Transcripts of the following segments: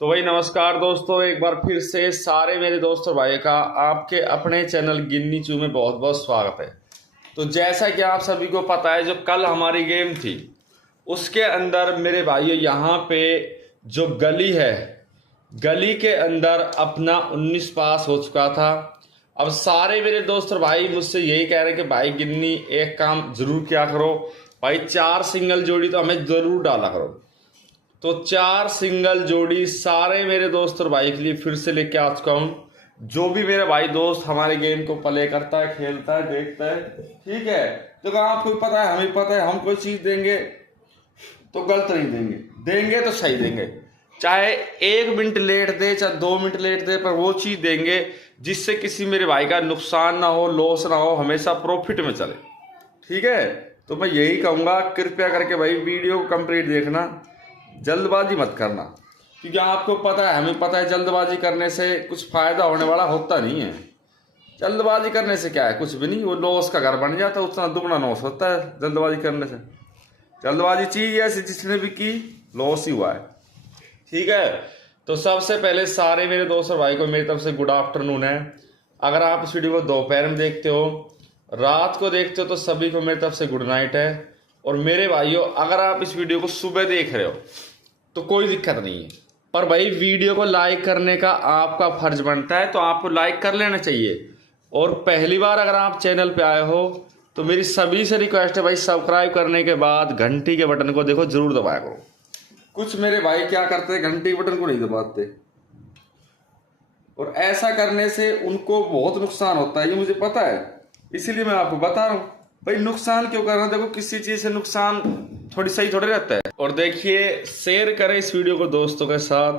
तो भाई नमस्कार दोस्तों, एक बार फिर से सारे मेरे दोस्त और भाई का आपके अपने चैनल गिन्नी चू में बहुत बहुत स्वागत है। तो जैसा कि आप सभी को पता है, जो कल हमारी गेम थी उसके अंदर मेरे भाइयों यहाँ पे जो गली है, गली के अंदर अपना 19 पास हो चुका था। अब सारे मेरे दोस्त और भाई मुझसे यही कह रहे हैं कि भाई गिन्नी एक काम जरूर किया करो भाई, 4 सिंगल जोड़ी तो हमें जरूर डाला करो। तो 4 सिंगल जोड़ी सारे मेरे दोस्त और भाई के लिए फिर से लेके आ चुका हूँ। जो भी मेरा भाई दोस्त हमारे गेम को प्ले करता है, खेलता है, देखता है, ठीक है, तो आपको पता है, हमें पता है, हम कोई चीज देंगे तो गलत नहीं देंगे, देंगे तो सही देंगे। चाहे 1 मिनट लेट दे, चाहे 2 मिनट लेट दे, पर वो चीज देंगे जिससे किसी मेरे भाई का नुकसान ना हो, लॉस ना हो, हमेशा प्रॉफिट में चले। ठीक है, तो मैं यही कहूँगा, कृपया करके भाई वीडियो को कंप्लीट देखना, जल्दबाजी मत करना, क्योंकि आपको पता है, हमें पता है, जल्दबाजी करने से कुछ फायदा होने वाला होता नहीं है। जल्दबाजी करने से क्या है, कुछ भी नहीं, वो लॉस का घर बन जाता है, उतना दुगना लॉस होता है जल्दबाजी करने से। जल्दबाजी चीज ऐसी जिसने भी की लॉस ही हुआ है। ठीक है, तो सबसे पहले सारे मेरे दोस्त और भाई को मेरी तरफ से गुड आफ्टरनून है। अगर आप इस वीडियो को दोपहर में देखते हो, रात को देखते हो, तो सभी को मेरी तरफ से गुड नाइट है। और मेरे भाइयों, अगर आप इस वीडियो को सुबह देख रहे हो तो कोई दिक्कत नहीं है, पर भाई वीडियो को लाइक करने का आपका फर्ज बनता है, तो आपको लाइक कर लेना चाहिए। और पहली बार अगर आप चैनल पे आए हो तो मेरी सभी से रिक्वेस्ट है भाई, सब्सक्राइब करने के बाद घंटी के बटन को देखो जरूर दबाया करो। कुछ मेरे भाई क्या करते हैं, घंटी के बटन को नहीं दबाते, और ऐसा करने से उनको बहुत नुकसान होता है, ये मुझे पता है, इसीलिए मैं आपको बता रहा हूँ भाई, नुकसान क्यों करना। देखो, किसी चीज से नुकसान थोड़ी सही थोड़ी रहता है। और देखिए, शेयर करें इस वीडियो को दोस्तों के साथ,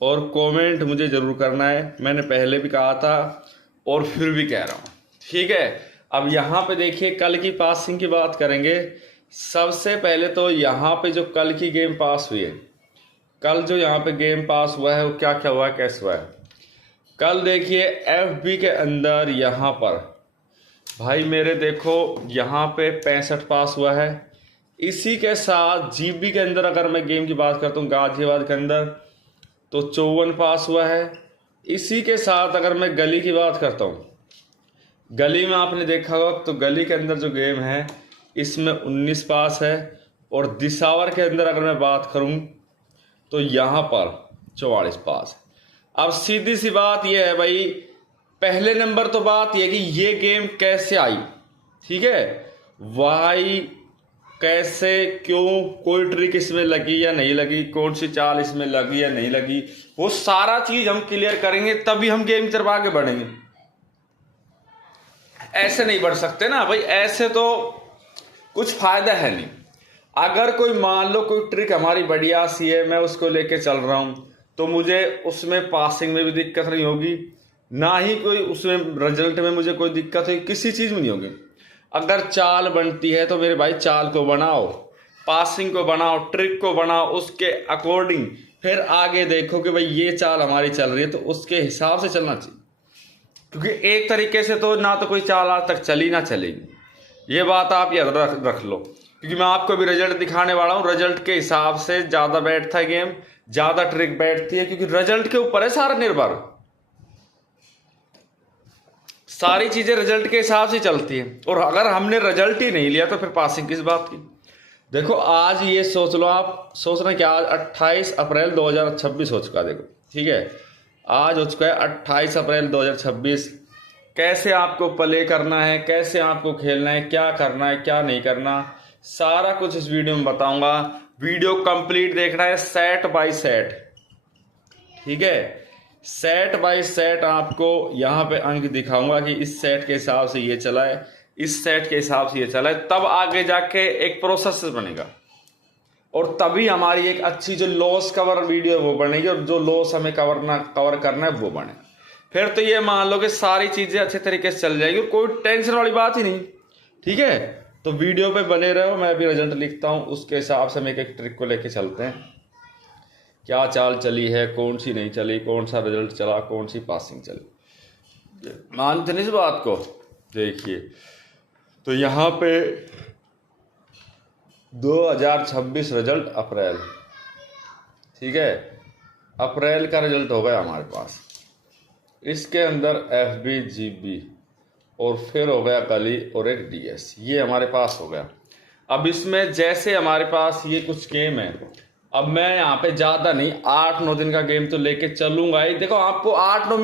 और कमेंट मुझे जरूर करना है। मैंने पहले भी कहा था और फिर भी कह रहा हूँ, ठीक है। अब यहाँ पे देखिए, कल की पासिंग की बात करेंगे। सबसे पहले तो यहाँ पे जो कल की गेम पास हुई है, कल जो यहाँ पे गेम पास हुआ है, वो क्या क्या हुआ है, कैसे हुआ है। कल देखिए FB के अंदर यहाँ पर भाई मेरे देखो, यहाँ पे 65 पास हुआ है। इसी के साथ GB के अंदर अगर मैं गेम की बात करता हूँ, गाजियाबाद के अंदर, तो 54 पास हुआ है। इसी के साथ अगर मैं गली की बात करता हूँ, गली में आपने देखा होगा, तो गली के अंदर जो गेम है इसमें 19 पास है। और दिसावर के अंदर अगर मैं बात करूँ तो यहाँ पर 44 पास है। अब सीधी सी बात यह है भाई, पहले नंबर तो बात यह कि ये गेम कैसे आई, ठीक है, भाई कैसे, क्यों, कोई ट्रिक इसमें लगी या नहीं लगी, कौन सी चाल इसमें लगी या नहीं लगी, वो सारा चीज हम क्लियर करेंगे, तभी हम गेम तरफ आगे बढ़ेंगे। ऐसे नहीं बढ़ सकते ना भाई, ऐसे तो कुछ फायदा है नहीं। अगर कोई मान लो कोई ट्रिक हमारी बढ़िया सी है, मैं उसको लेके चल रहा हूं, तो मुझे उसमें पासिंग में भी दिक्कत नहीं होगी, ना ही कोई उसमें रिजल्ट में मुझे कोई दिक्कत होगी, किसी चीज में नहीं होगी। अगर चाल बनती है तो मेरे भाई चाल को बनाओ, पासिंग को बनाओ, ट्रिक को बनाओ, उसके अकॉर्डिंग फिर आगे देखो कि भाई ये चाल हमारी चल रही है, तो उसके हिसाब से चलना चाहिए। क्योंकि एक तरीके से तो ना तो कोई चाल आज तक चली ना चलेगी, ये बात आप याद रख लो। क्योंकि मैं आपको भी रिजल्ट दिखाने वाला हूँ, रिजल्ट के हिसाब से ज्यादा बैठता है गेम, ज्यादा ट्रिक बैठती है, क्योंकि रिजल्ट के ऊपर है सारा निर्भर। सारी चीजें रिजल्ट के हिसाब से चलती है, और अगर हमने रिजल्ट ही नहीं लिया तो फिर पासिंग किस बात की। देखो, आज ये सोच लो, आप सोच रहे हैं कि आज 28 अप्रैल 2026 हो चुका है। देखो, ठीक है, आज हो चुका है 28 अप्रैल 2026। कैसे आपको प्ले करना है, कैसे आपको खेलना है, क्या करना है, क्या नहीं करना, सारा कुछ इस वीडियो में बताऊंगा। वीडियो कंप्लीट देखना है, सेट बाय सेट, ठीक है, सेट बाय सेट आपको यहाँ पे अंक दिखाऊंगा कि इस सेट के हिसाब से ये चला है, इस सेट के हिसाब से ये चला है, तब आगे जाके एक प्रोसेस बनेगा, और तभी हमारी एक अच्छी जो लॉस कवर वीडियो वो बनेगी, और जो लॉस हमें कवर करना है वो बनेगा। फिर तो ये मान लो कि सारी चीजें अच्छे तरीके से चल जाएगी, कोई टेंशन वाली बात ही नहीं। ठीक है, तो वीडियो पे बने रहो, मैं अभी रिजल्ट लिखता हूँ, उसके हिसाब से हम एक एक ट्रिक को लेके चलते हैं, क्या चाल चली है, कौन सी नहीं चली, कौन सा रिजल्ट चला, कौन सी पासिंग चली, मानते नहीं इस बात को। देखिए, तो यहाँ पे 2026 रिजल्ट अप्रैल, ठीक है, अप्रैल का रिजल्ट हो गया हमारे पास। इसके अंदर FB GB और फिर हो गया कली और एक DS, ये हमारे पास हो गया। अब इसमें जैसे हमारे पास ये कुछ गेम है, अब मैं यहाँ पे ज़्यादा नहीं 8-9 दिन का गेम तो लेके चलूंगा ही। देखो आपको 8-9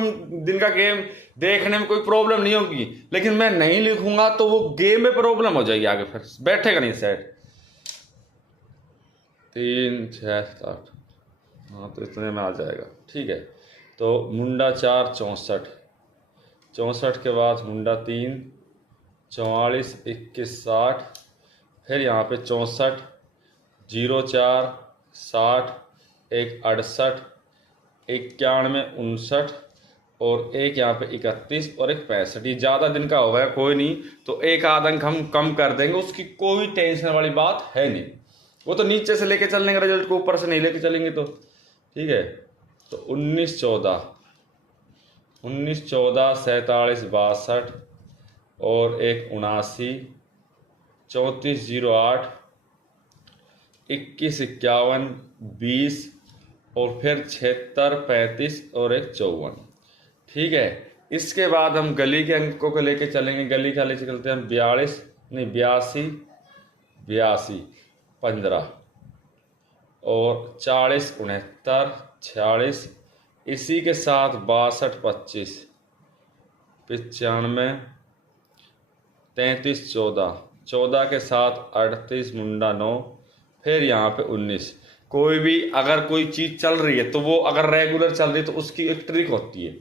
दिन का गेम देखने में कोई प्रॉब्लम नहीं होगी, लेकिन मैं नहीं लिखूंगा तो वो गेम में प्रॉब्लम हो जाएगी आगे, फिर बैठेगा नहीं सेट। 3 6 7, हाँ तो इतने में आ जाएगा, ठीक है। तो मुंडा 4 64, 64 के बाद मुंडा 3 44 21 60, फिर यहाँ पे 64 0 4 60 1 68 91 59 और एक यहाँ पे 31 और एक 65। ये ज़्यादा दिन का हो गया, कोई नहीं, तो एक आध अंक हम कम कर देंगे, उसकी कोई टेंशन वाली बात है नहीं। वो तो नीचे से लेके चलने का रिजल्ट को, ऊपर से नहीं लेके चलेंगे तो, ठीक है। तो 19 14 47 62 और एक 79 34 08 21 51 20 और फिर 76 35 और एक 54, ठीक है। इसके बाद हम गली के अंकों को लेके चलेंगे। गली का लेके चलते हैं हम 82 15 और 40 69 46, इसी के साथ 62 25 95 33 14 के साथ 38 मुंडा 9, फिर यहाँ पे 19। कोई भी अगर कोई चीज़ चल रही है तो वो अगर रेगुलर चल रही है तो उसकी एक ट्रिक होती है,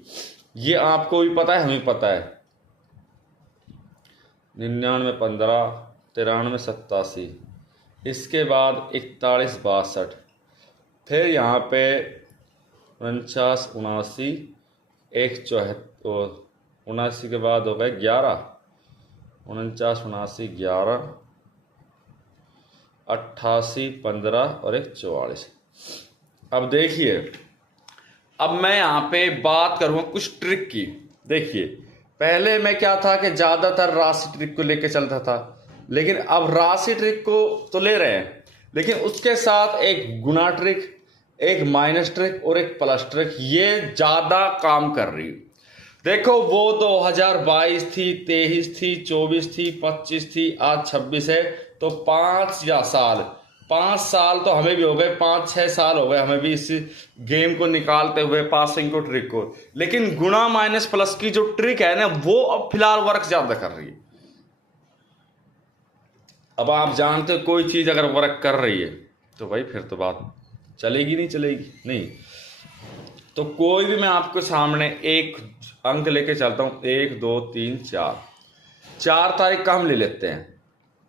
ये आपको भी पता है, हमें पता है। 99 15 93 87, इसके बाद 41 62, फिर यहाँ पे 49 79 एक 79 के बाद हो गए 11 49 79 11 88 15 और एक 44। अब देखिए, अब मैं यहाँ पे बात करूँगा कुछ ट्रिक की। देखिए पहले मैं क्या था कि ज़्यादातर राशि ट्रिक को लेके चलता था, लेकिन अब राशि ट्रिक को तो ले रहे हैं, लेकिन उसके साथ एक गुना ट्रिक, एक माइनस ट्रिक और एक प्लस ट्रिक, ये ज़्यादा काम कर रही है। देखो वो 2022 थी, 23 थी, 24 थी, 25 थी, आज 26 है, तो 5 साल तो हमें भी हो गए, 5-6 साल हो गए हमें भी इस गेम को निकालते हुए, पासिंग को, ट्रिक को। लेकिन गुणा माइनस प्लस की जो ट्रिक है ना, वो अब फिलहाल वर्क ज्यादा कर रही है। अब आप जानते हो कोई चीज अगर वर्क कर रही है तो भाई फिर तो बात चलेगी नहीं। तो कोई भी मैं आपके सामने एक अंक लेके चलता हूं, 1 2 3 4 तारीख का हम ले लेते हैं,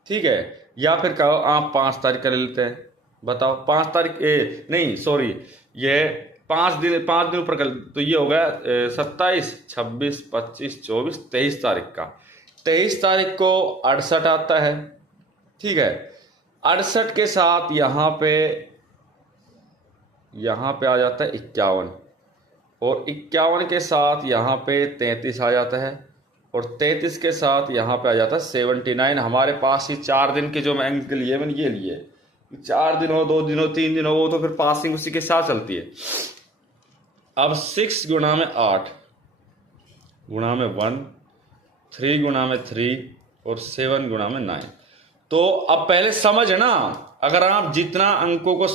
ठीक है। या फिर कहो आप 5 तारीख का ले लेते हैं, बताओ 5 तारीख नहीं सॉरी, ये 5 दिन ऊपर कर, तो ये हो गया 27 26 25 24 23 तारीख का। 23 तारीख को 68 आता है, ठीक है। 68 के साथ यहाँ पे आ जाता है 51 और 51 के साथ यहाँ पे 33 आ जाता है और 33 के साथ यहाँ पे आ जाता है 79। हमारे पास ही 4 दिन के जो मैं अंक लिए, मैंने ये लिए, 4 दिन हो, 2 दिन हो, 3 दिन हो, वो तो फिर पासिंग उसी के साथ चलती है। अब 6 गुणा में 8 गुणा में 1, 3 गुणा में 3 और 7 गुणा में 9। तो अब पहले समझ ना, अगर आप जितना अंकों को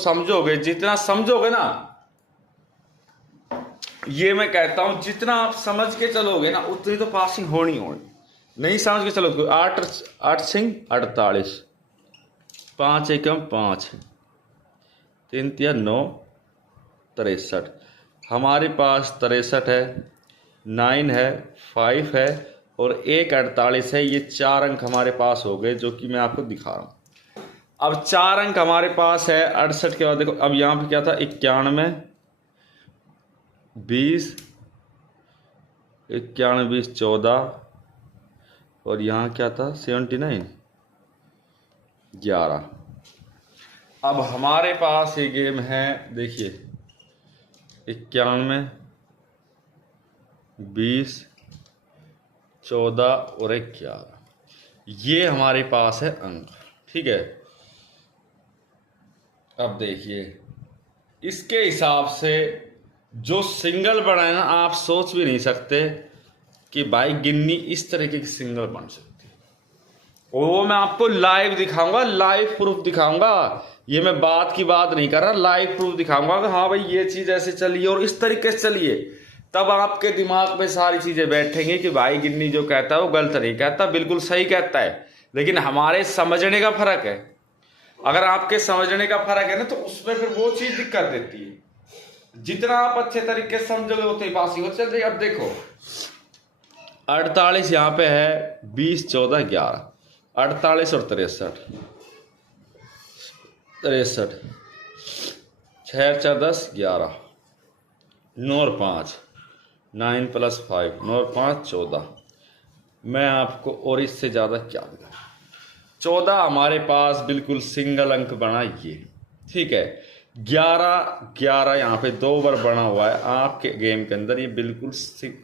जितना समझोगे ना, ये मैं कहता हूं जितना आप समझ के चलोगे ना उतनी तो पासिंग होनी। नहीं समझ के चलोगे, 8 सिंह 48, 5 एकम 5, 3 तिया 9 63। हमारे पास 63 है, 9 है, 5 है और एक 48 है। ये 4 अंक हमारे पास हो गए, जो कि मैं आपको दिखा रहा हूं। अब 4 अंक हमारे पास है 68 के बाद। देखो अब यहाँ पे क्या था, 91 20 91 20 14 और यहाँ क्या था 79 11। अब हमारे पास ये गेम है, देखिए 91 20 14 और 11, ये हमारे पास है अंक, ठीक है। अब देखिए इसके हिसाब से जो सिंगल बना है ना, आप सोच भी नहीं सकते कि भाई गिन्नी इस तरीके की सिंगल बन सकती है। और वो मैं आपको लाइव दिखाऊंगा, लाइव प्रूफ दिखाऊंगा। ये मैं बात की बात नहीं कर रहा, लाइव प्रूफ दिखाऊंगा कि हाँ भाई ये चीज ऐसे चली है और इस तरीके से चली है। तब आपके दिमाग में सारी चीजें बैठेंगी कि भाई गिन्नी जो कहता है वो गलत नहीं कहता, बिल्कुल सही कहता है। लेकिन हमारे समझने का फर्क है। अगर आपके समझने का फर्क है ना, तो उसमें फिर वो चीज दिक्कत देती है। जितना आप अच्छे तरीके से समझोगे उतनी पासिंग हो चल जाएगी। अब देखो 48 यहाँ पे है, 20 14 11, 48 और 63, 6 4 10 11, 9 और 5, 9 + 5, 9 और 5 14। मैं आपको और इससे ज़्यादा क्या बताऊँ। 14 हमारे पास बिल्कुल सिंगल अंक बना ये, ठीक है। 11 यहाँ पे 2 बार बना हुआ है आपके गेम के अंदर, ये बिल्कुल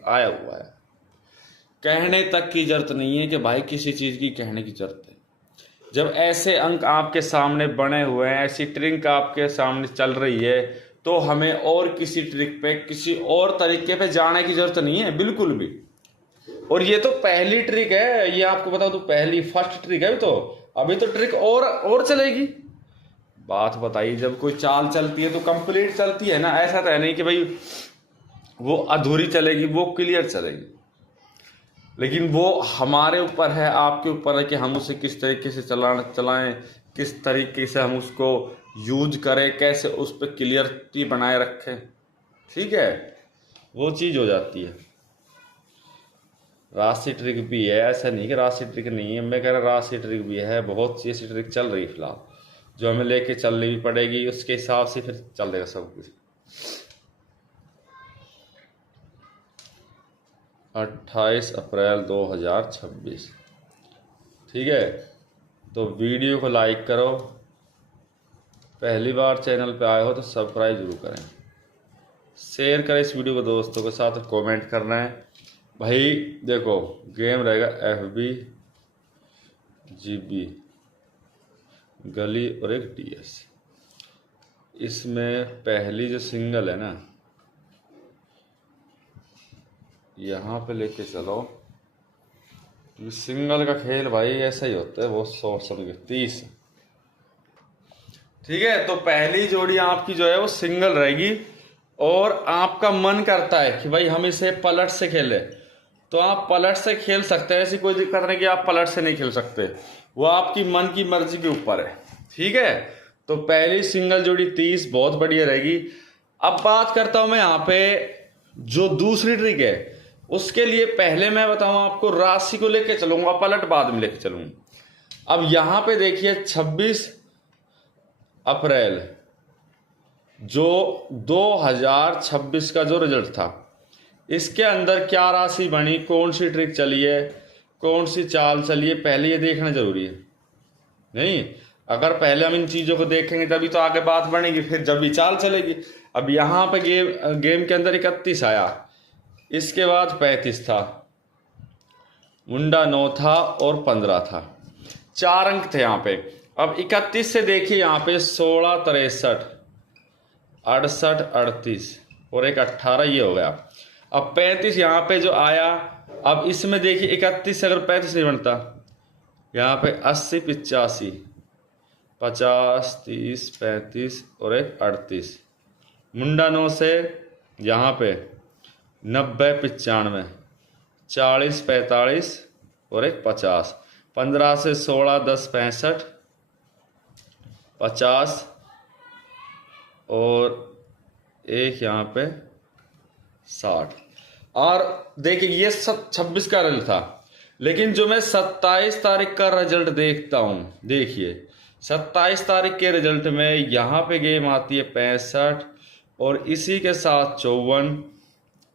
आया हुआ है। कहने तक की जरूरत नहीं है कि भाई किसी चीज़ की कहने की जरूरत है। जब ऐसे अंक आपके सामने बने हुए हैं, ऐसी ट्रिक आपके सामने चल रही है, तो हमें और किसी ट्रिक पे, किसी और तरीके पे जाने की जरूरत नहीं है बिल्कुल भी। और ये तो पहली ट्रिक है, ये आपको बताओ तो पहली फर्स्ट ट्रिक है। तो अभी तो ट्रिक और चलेगी। बात बताइए, जब कोई चाल चलती है तो कंप्लीट चलती है ना, ऐसा तो है नहीं कि भाई वो अधूरी चलेगी, वो क्लियर चलेगी। लेकिन वो हमारे ऊपर है, आपके ऊपर है कि हम उसे किस तरीके से चलाएं, किस तरीके से हम उसको यूज करें, कैसे उस पर क्लियरिटी बनाए रखें, ठीक है। वो चीज़ हो जाती है। राशि ट्रिक भी है, ऐसा नहीं कि राशि ट्रिक नहीं है। मैं कह रहा राशि ट्रिक भी है, बहुत सी ऐसी ट्रिक चल रही है फिलहाल, जो हमें लेके चलनी भी पड़ेगी, उसके हिसाब से फिर चलेगा सब कुछ। 28 अप्रैल 2026, ठीक है। तो वीडियो को लाइक करो, पहली बार चैनल पे आए हो तो सब्सक्राइब जरूर करें, शेयर करें इस वीडियो को दोस्तों के साथ, कमेंट करना है भाई। देखो गेम रहेगा FB GB गली और एक DS। इसमें पहली जो सिंगल है ना, यहाँ पे लेके चलो। सिंगल का खेल भाई ऐसा ही होता है, वो 100 समझ 30, ठीक है। तो पहली जोड़ी आपकी जो है वो सिंगल रहेगी, और आपका मन करता है कि भाई हम इसे पलट से खेलें, तो आप पलट से खेल सकते हैं। ऐसी कोई दिक्कत नहीं कि आप पलट से नहीं खेल सकते, वो आपकी मन की मर्जी के ऊपर है, ठीक है। तो पहली सिंगल जोड़ी 30 बहुत बढ़िया रहेगी। अब बात करता हूं मैं यहाँ पे जो दूसरी ट्रिक है, उसके लिए पहले मैं बताऊं आपको, राशि को लेके चलूंगा, पलट बाद में लेके चलूंगा। अब यहां पे देखिए 26 अप्रैल जो 2026 का जो रिजल्ट था, इसके अंदर क्या राशि बनी, कौन सी ट्रिक चली है, कौन सी चाल चली है, पहले ये देखना जरूरी है। नहीं, अगर पहले हम इन चीज़ों को देखेंगे तभी तो आगे बात बनेगी, फिर जब भी चाल चलेगी। अब यहाँ पे गेम के अंदर 31 आया, इसके बाद 35 था, मुंडा 9 था और 15 था, 4 अंक थे यहाँ पे। अब 31 से देखिए यहाँ पे 16 63 68 38 और एक 18, ये हो गया। अब 35 यहाँ पे जो आया, अब इसमें देखिए 31 से अगर 35 नहीं बनता, यहाँ पे 80 85 50 30 35 और एक 38, मुंडा 9 से यहाँ पे 90 95 40 45 और एक 50, 15 से 16 10 65 50 और एक यहाँ पे 60। और देखिए ये सब 26 का रिजल्ट था, लेकिन जो मैं 27 तारीख का रिजल्ट देखता हूँ, देखिए 27 तारीख के रिजल्ट में यहाँ पे गेम आती है 65 और इसी के साथ 54,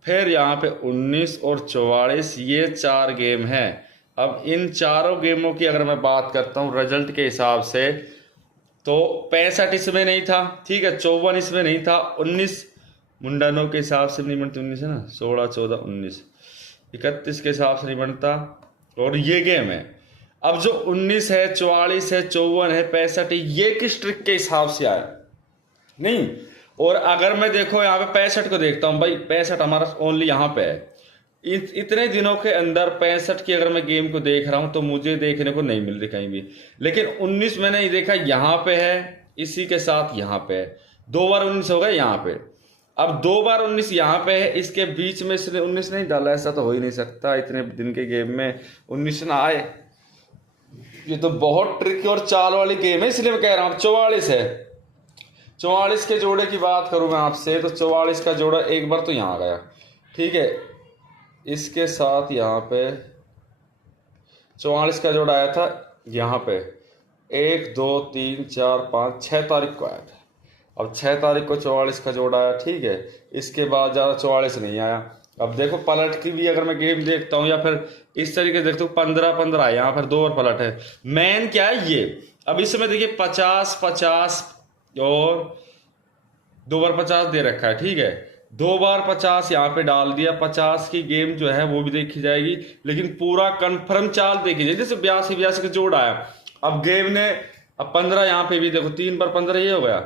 फिर यहाँ पे 19 और 44, ये 4 गेम हैं। अब इन चारों गेमों की अगर मैं बात करता हूँ रिजल्ट के हिसाब से, तो 65 इसमें नहीं था, ठीक है, 54 इसमें नहीं था, 19 मुंडा 9 के हिसाब से नहीं बनती, 19 है ना, 16 14 19, 31 के हिसाब से नहीं बनता, और ये गेम है। अब जो 19 है 44 है 54 है 65 है, ये किस ट्रिक के हिसाब से आया नहीं, और अगर मैं देखो यहाँ पे 65 को देखता हूँ भाई, 65 हमारा ओनली यहाँ पे है। इतने दिनों के अंदर 65 की अगर मैं गेम को देख रहा हूं तो मुझे देखने को नहीं मिल रही कहीं भी। लेकिन 19 मैंने ये देखा यहाँ पे है, इसी के साथ यहाँ पे है, 2 बार 19 हो गए यहाँ पे। अब 2 बार 19 यहाँ पे है, इसके बीच में इसने 19 नहीं डाला, ऐसा तो हो ही नहीं सकता इतने दिन के गेम में 19 ना आए। ये तो बहुत ट्रिकी और चाल वाली गेम है, इसलिए मैं कह रहा हूँ। 44 है, 44 के जोड़े की बात करूं मैं आपसे तो 44 का जोड़ा एक बार तो यहाँ आ गया, ठीक है। इसके साथ यहाँ पे 44 का जोड़ा आया था यहाँ पे, 1 2 3 4 5 6 तारीख को आया था। अब 6 तारीख को 44 का जोड़ा आया, ठीक है। इसके बाद ज़्यादा 44 नहीं आया। अब देखो पलट की भी अगर मैं गेम देखता हूँ या फिर इस तरीके से देखता हूँ, 15-15 है यहाँ पर, 2 और पलट है। मेन क्या है ये, अब इसमें देखिए 50-50 और 2 बार 50 दे रखा है, ठीक है। 2 बार 50 यहाँ पे डाल दिया, 50 की गेम जो है वो भी देखी जाएगी, लेकिन पूरा कंफर्म चाल देखी जाएगी। जैसे 82 का जोड़ आया, अब गेम ने अब 15 यहाँ पे भी देखो, 3 बार 15 ये हो गया,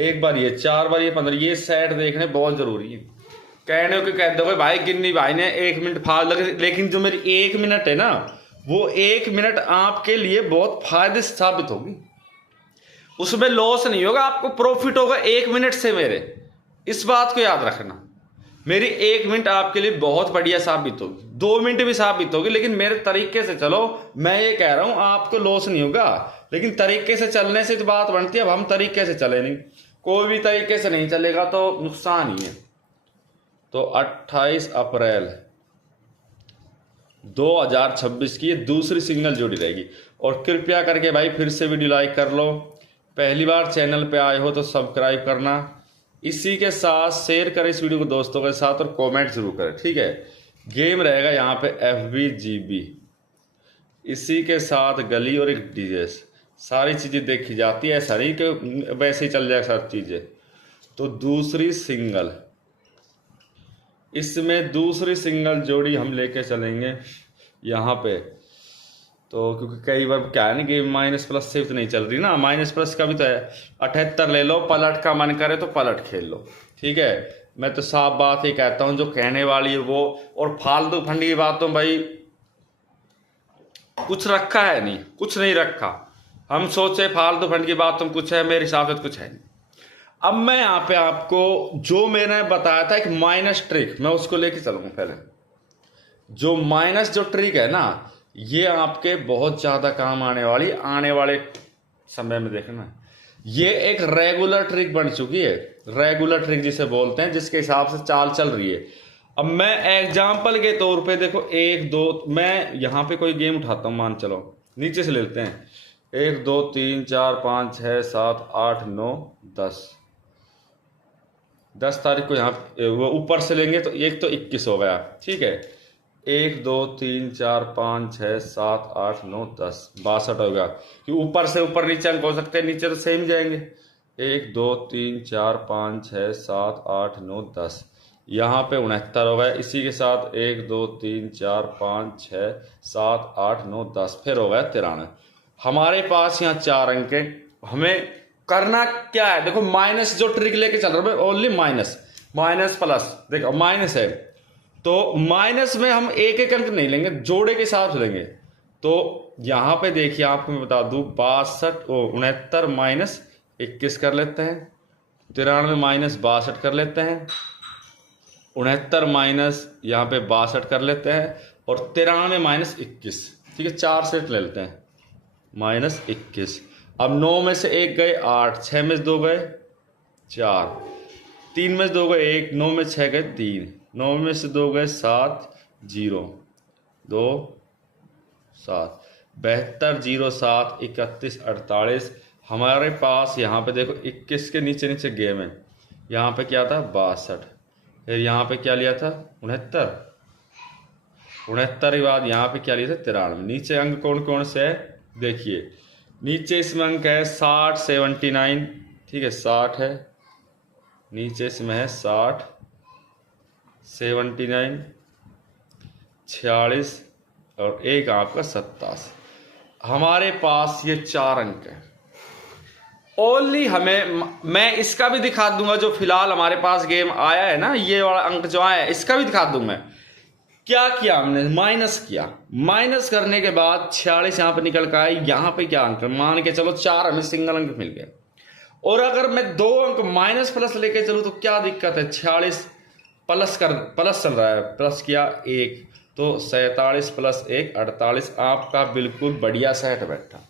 1 बार ये, 4 बार ये 15, ये सेट देखने बहुत जरूरी है। कहने को कह दो भाई गिन्नी भाई ने 1 मिनट फाल लगे, लेकिन जो मेरी 1 मिनट है ना, वो 1 मिनट आपके लिए बहुत फायदे साबित होगी। उसमें लॉस नहीं होगा, आपको प्रॉफिट होगा 1 मिनट से मेरे। इस बात को याद रखना, मेरी 1 मिनट आपके लिए बहुत बढ़िया साबित होगी, 2 मिनट भी साबित होगी, लेकिन मेरे तरीके से चलो। मैं ये कह रहा हूं आपको लॉस नहीं होगा, लेकिन तरीके से चलने से तो बात बनती है। अब हम तरीके से चले नहीं, कोई भी तरीके से नहीं चलेगा तो नुकसान ही है। तो 28 अप्रैल 2026 की ये दूसरी सिंगल जोड़ी रहेगी। और कृपया करके भाई फिर से वीडियो लाइक कर लो, पहली बार चैनल पे आए हो तो सब्सक्राइब करना, इसी के साथ शेयर करें इस वीडियो को दोस्तों के साथ, और कमेंट जरूर करें, ठीक है। गेम रहेगा यहाँ पे FBGB, इसी के साथ गली और एक डीजेस, सारी चीज़ें देखी जाती है, ऐसा नहीं कि वैसे ही चल जाए सारी चीज़ें। तो दूसरी सिंगल, इसमें दूसरी सिंगल जोड़ी हम लेके चलेंगे यहाँ पे। तो क्योंकि कई बार क्या है ना, गेम माइनस प्लस से तो नहीं चल रही ना, माइनस प्लस का भी तो है। 78 ले लो, पलट का मन करे तो पलट खेल लो, ठीक है। मैं तो साफ बात ही कहता हूँ, जो कहने वाली है वो। और फालतू फंडी की बात तो भाई कुछ रखा है नहीं, कुछ नहीं रखा। हम सोचे फालतू फंड की बात तो कुछ है, मेरे हिसाब से कुछ है नहीं। अब मैं यहाँ पे आपको जो मैंने बताया था एक माइनस ट्रिक, मैं उसको लेके चलूंगा। पहले जो माइनस जो ट्रिक है ना, ये आपके बहुत ज्यादा काम आने वाली, आने वाले समय में देखना। ये एक रेगुलर ट्रिक बन चुकी है, रेगुलर ट्रिक जिसे बोलते हैं, जिसके हिसाब से चाल चल रही है। अब मैं एग्जाम्पल के तौर पे देखो 1 2, मैं यहाँ पे कोई गेम उठाता हूँ, मान चलो नीचे से लेते हैं, 1 2 3 4 5 6 7 8 9 10 तारीख को यहाँ वो ऊपर से लेंगे तो एक तो 21 हो गया, ठीक है। 1 2 3 4 5 6 7 8 9 10 62 होगा, कि ऊपर से ऊपर नीचे अंक हो सकते हैं, नीचे तो सेम जाएंगे। 1 2 3 4 5 6 7 8 9 10, यहाँ पे 69 हो गया। इसी के साथ 1 2 3 4 5 6 7 8 9 10, फिर हो गया 93। हमारे पास यहाँ 4 अंक है। हमें करना क्या है, देखो माइनस जो ट्रिक लेके चल रहा हूं, ओनली माइनस, माइनस प्लस। देखो माइनस है तो माइनस में हम एक एक अंक नहीं लेंगे, जोड़े के हिसाब से लेंगे। तो यहां पे देखिए आपको मैं बता दूं, 69 माइनस 21 कर लेते हैं, 93 माइनस 62 कर लेते हैं, 69 माइनस यहाँ पे 62 कर लेते हैं, और 93 माइनस 21, ठीक है। 4 सेट ले लेते हैं, माइनस 21। अब 9 में से 1 गए 8, 6 में से 2 गए 4, 3 में से 2 गए 1, 9 में 6 गए 3, 9 में से 2 गए 7, 0 2 7, 72 0 7 31 48। हमारे पास यहाँ पे देखो 21 के नीचे नीचे गेम है, यहाँ पे क्या था 62, फिर यहाँ पे क्या लिया था 69, 69 के बाद यहाँ पे क्या लिया था 93। नीचे अंक कौन कौन से है देखिए, नीचे इसमें अंक है 60 79, ठीक है 60 है, नीचे इसमें है 60 79 46 और एक आपका 87। हमारे पास ये 4 अंक है। ओनली हमें, मैं इसका भी दिखा दूंगा जो फिलहाल हमारे पास गेम आया है ना, ये वाला अंक जो आया है इसका भी दिखा दूं मैं। क्या किया हमने, माइनस किया। माइनस करने के बाद 46 यहाँ पे निकल कर आए। यहाँ पे क्या अंक, मान के चलो 4 हमें सिंगल अंक मिल गए। और अगर मैं 2 अंक माइनस प्लस लेके चलूँ तो क्या दिक्कत है, 46 प्लस चल रहा है, प्लस किया 1 तो 47 प्लस 1 48। आपका बिल्कुल बढ़िया सेट बैठा।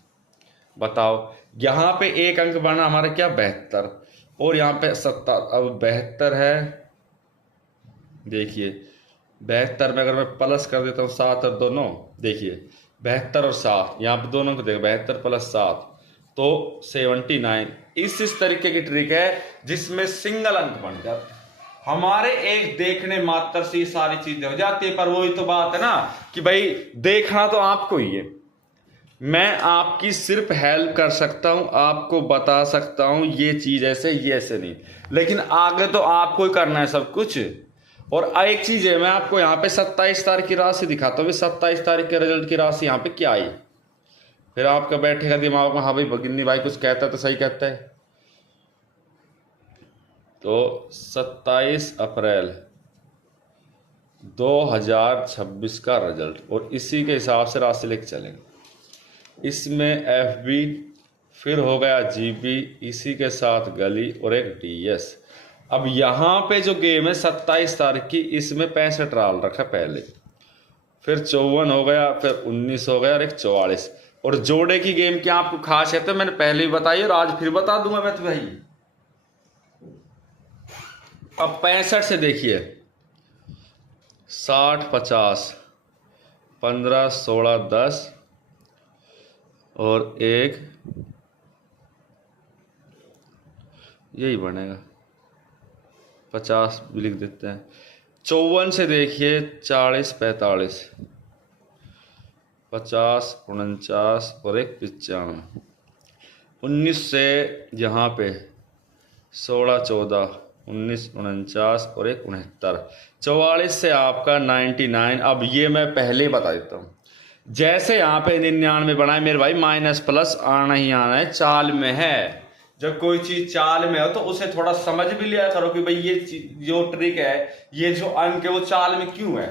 बताओ, यहाँ पे एक अंक बना हमारा क्या, 72, और यहाँ पे 70। अब 72 है, देखिए 72 में अगर मैं प्लस कर देता हूँ 7 और 2 9, देखिए 72 और 7, यहाँ पे दोनों को देखो 72 प्लस 7 तो 79। इस तरीके की ट्रिक है जिसमें सिंगल अंक बन जाता है। हमारे एक देखने मात्र से सारी चीजें हो जाती है। पर वही तो बात है ना कि भाई देखना तो आपको ही है। मैं आपकी सिर्फ हेल्प कर सकता हूं, आपको बता सकता हूं ये चीज ऐसे, ये ऐसे नहीं, लेकिन आगे तो आपको ही करना है सब कुछ। और एक चीज है, मैं आपको यहाँ पे 27 तारीख की राशि दिखाता हूँ। 27 तारीख के रिजल्ट की राशि यहाँ पे क्या आई, फिर आपका बैठेगा दिमाग में, हाँ भाई गिन्नी भाई कुछ कहता है तो सही कहता है। तो 27 अप्रैल 2026 का रिजल्ट, और इसी के हिसाब से राशि लेके चलेंगे। इसमें FB, फिर हो गया GB, इसी के साथ गली और एक DS। अब यहाँ पे जो गेम है 27 तारीख की, इसमें 65 डाल रखा पहले, फिर 54 हो गया, फिर 19 हो गया और एक 44। और जोड़े की गेम की आपको खासियत है मैंने पहले ही बताई और आज फिर बता दूंगा मैं तो भाई। अब 65 से देखिए 60 50 15 16 10 और एक, यही बनेगा 50 भी लिख देते हैं। 54 से देखिए 40 45 50 49 और एक 95। 19 से यहाँ पे 16 14 19 49 और एक 69। 44 से आपका 99। अब ये मैं पहले ही बता देता हूँ, जैसे यहाँ पे 99 बनाए मेरे भाई, माइनस प्लस आना ही आना है, चाल में है। जब कोई चीज चाल में हो तो उसे थोड़ा समझ भी लिया करो कि भाई ये जो ट्रिक है, ये जो अंक है वो चाल में क्यों है।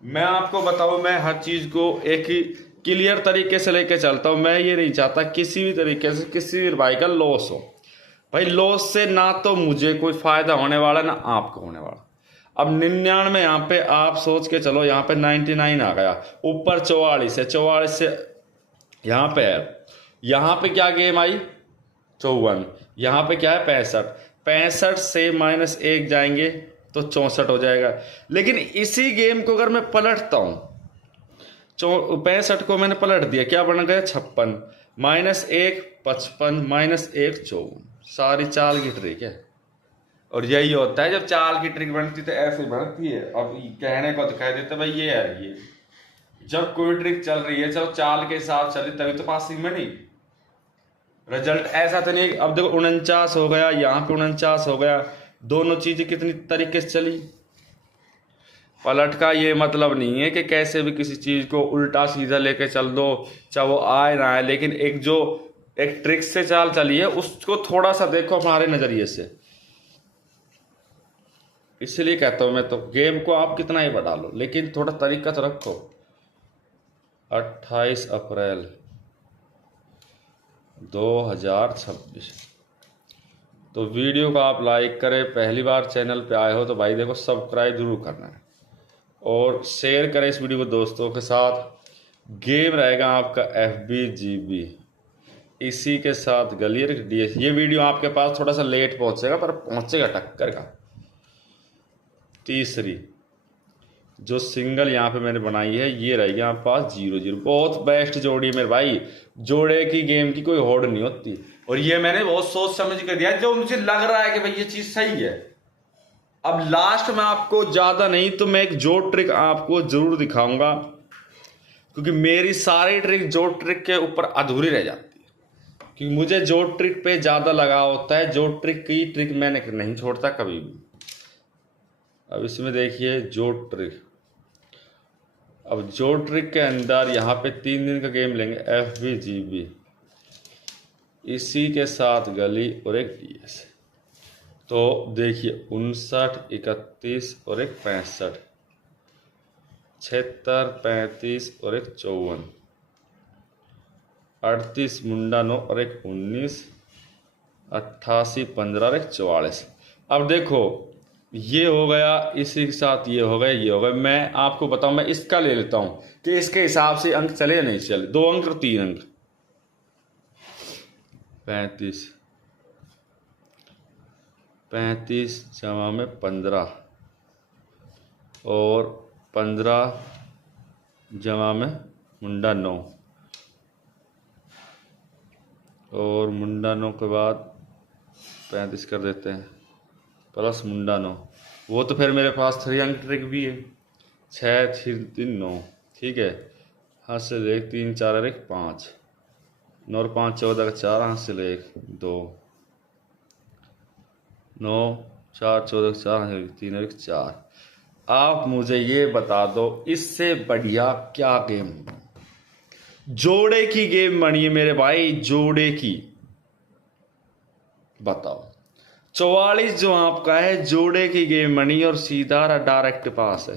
मैं आपको बताऊं, मैं हर चीज को एक ही क्लियर तरीके से लेके चलता हूं। मैं ये नहीं चाहता किसी भी तरीके से किसी भी भाई का लॉस हो। भाई लॉस से ना तो मुझे कोई फायदा होने वाला ना आपको होने वाला। अब 99 यहाँ पे आप सोच के चलो, यहाँ पे 99 आ गया, ऊपर 44 है, 44 से यहाँ पे है, यहाँ पे क्या गेम आई 54, यहाँ पे क्या है 65। 65 से -1 जाएंगे तो 64 हो जाएगा। लेकिन इसी गेम को अगर मैं पलटता हूँ, 65 को मैंने पलट दिया, क्या बन गया 56, -1 55 -1 54। सारी चाल की ट्रिक है। और यही होता है जब चाल की ट्रिक बनती तो ऐसे बनती है। अब कहने को तो कह देते भाई ये है, ये जब कोई ट्रिक चल रही है जब चाल के हिसाब चले तभी तो पासिंग में नहीं रिजल्ट। ऐसा तो नहीं, अब देखो 49 हो गया, यहाँ पे 49 हो गया, दोनों चीजें कितनी तरीके से चली। पलट का ये मतलब नहीं है कि कैसे भी किसी चीज को उल्टा सीधा लेके चल दो, चाहे वो आए ना आए, लेकिन एक जो एक ट्रिक से चाल चली है उसको थोड़ा सा देखो हमारे नजरिए से। इसलिए कहता हूं मैं तो, गेम को आप कितना ही बढ़ा लो लेकिन थोड़ा तरीका तो रखो। 28 अप्रैल 2026। तो वीडियो को आप लाइक करें, पहली बार चैनल पे आए हो तो भाई देखो सब्सक्राइब जरूर करना है और शेयर करें इस वीडियो को दोस्तों के साथ। गेम रहेगा आपका FB GB, इसी के साथ गली DS। ये वीडियो आपके पास थोड़ा सा लेट पहुंचेगा पर पहुंचेगा टक्कर का। तीसरी जो सिंगल यहाँ पे मैंने बनाई है ये रहेगी आपके पास 0-0। बहुत बेस्ट जोड़ी है मेरे भाई, जोड़े की गेम की कोई होड़ नहीं होती। और ये मैंने बहुत सोच समझ कर दिया, जो मुझे लग रहा है कि भाई ये चीज सही है। अब लास्ट में आपको ज्यादा नहीं तो मैं एक जोड़ ट्रिक आपको जरूर दिखाऊंगा, क्योंकि मेरी सारी ट्रिक जोड़ ट्रिक के ऊपर अधूरी रह जाती है, क्योंकि मुझे जोड़ ट्रिक पे ज्यादा लगाव होता है। जोड़ ट्रिक की ट्रिक मैंने नहीं छोड़ता कभी भी। अब इसमें देखिए जोड़ ट्रिक, अब जोड़ ट्रिक के अंदर यहाँ पे 3 दिन का गेम लेंगे FB GB। इसी के साथ गली और एक डीएस। तो देखिए 59, 31 और एक 65, 76, 35 और एक 54, 38 मुंडा 9 और एक 19, 88, 15 और एक 44। अब देखो ये हो गया, इसी के साथ ये हो गया, ये हो गया। मैं आपको बताऊं, मैं इसका ले लेता हूं कि इसके हिसाब से अंक चले या नहीं चले। 2 अंक और 3 अंक। 35, 35 जमा में 15 और 15 जमा में मुंडा 9 और मुंडा 9 के बाद 35 कर देते हैं प्लस मुंडा 9। वो तो फिर मेरे पास 3 अंक ट्रिक भी है। 6, 3, 3, 9। ठीक है, हाथ से ले 3, 4 और 1 5, 9 और 5 14 का 4, हाथ से ले 1 2, 9 4 14 का 4, हाथ से ले 3 और 1 4। आप मुझे ये बता दो इससे बढ़िया क्या गेम होगा। जोड़े की गेम बनी है मेरे भाई, जोड़े की। बताओ 44 जो आपका है, जोड़े की गेम बनी और सीधा डायरेक्ट पास है।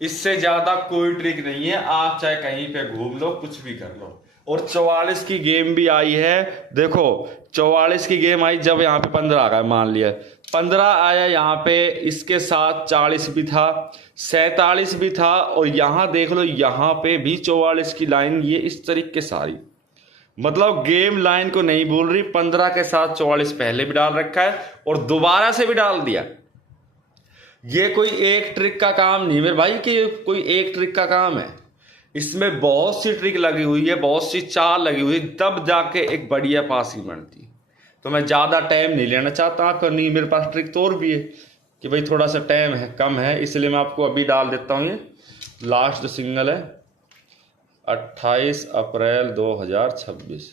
इससे ज्यादा कोई ट्रिक नहीं है। आप चाहे कहीं पे घूम लो, कुछ भी कर लो। और 44 की गेम भी आई है। देखो 44 की गेम आई जब यहाँ पे 15 आ गया, मान लिया 15 आया यहाँ पे, इसके साथ 40 भी था, 47 भी था, और यहाँ देख लो यहाँ पे भी 44 की लाइन, ये इस तरीके सारी। मतलब गेम लाइन को नहीं भूल रही। 15 के साथ 44 पहले भी डाल रखा है और दोबारा से भी डाल दिया। ये कोई एक ट्रिक का काम नहीं मेरे भाई कि कोई एक ट्रिक का काम है। इसमें बहुत सी ट्रिक लगी हुई है, बहुत सी चाल लगी हुई है, तब जाके एक बढ़िया पासिंग बनती। तो मैं ज़्यादा टाइम नहीं लेना चाहता आपका, नहीं मेरे पास ट्रिक तो और भी है कि भाई थोड़ा सा टाइम है, कम है, इसलिए मैं आपको अभी डाल देता हूँ। ये लास्ट जो सिंगल है 28 अप्रैल 2026।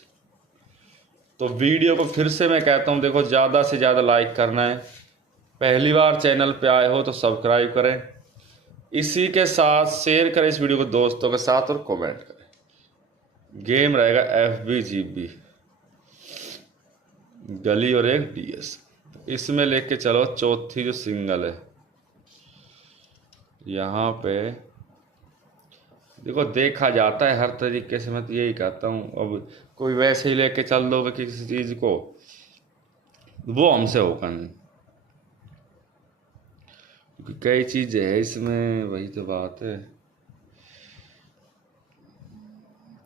तो वीडियो को फिर से मैं कहता हूँ, देखो ज़्यादा से ज़्यादा लाइक करना है। पहली बार चैनल पे आए हो तो सब्सक्राइब करें, इसी के साथ शेयर करें इस वीडियो को दोस्तों के साथ और कमेंट करें। गेम रहेगा FBGB, गली और एक DS। इसमें लेके चलो चौथी जो सिंगल है, यहाँ पे देखो देखा जाता है हर तरीके से। मैं तो यही कहता हूँ, अब कोई वैसे ही लेके चल दोगे किसी चीज़ को, वो हमसे होगा नहीं। क्योंकि कई चीज़ें है इसमें, वही तो बात है।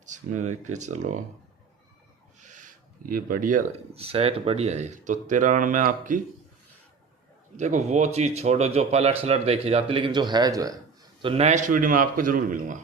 इसमें लेके चलो, ये बढ़िया सेट बढ़िया है। तो 93 में आपकी देखो वो चीज़ छोड़ो जो पलट सलट देखी जाती, लेकिन जो है। तो नेक्स्ट वीडियो में आपको ज़रूर मिलूँगा।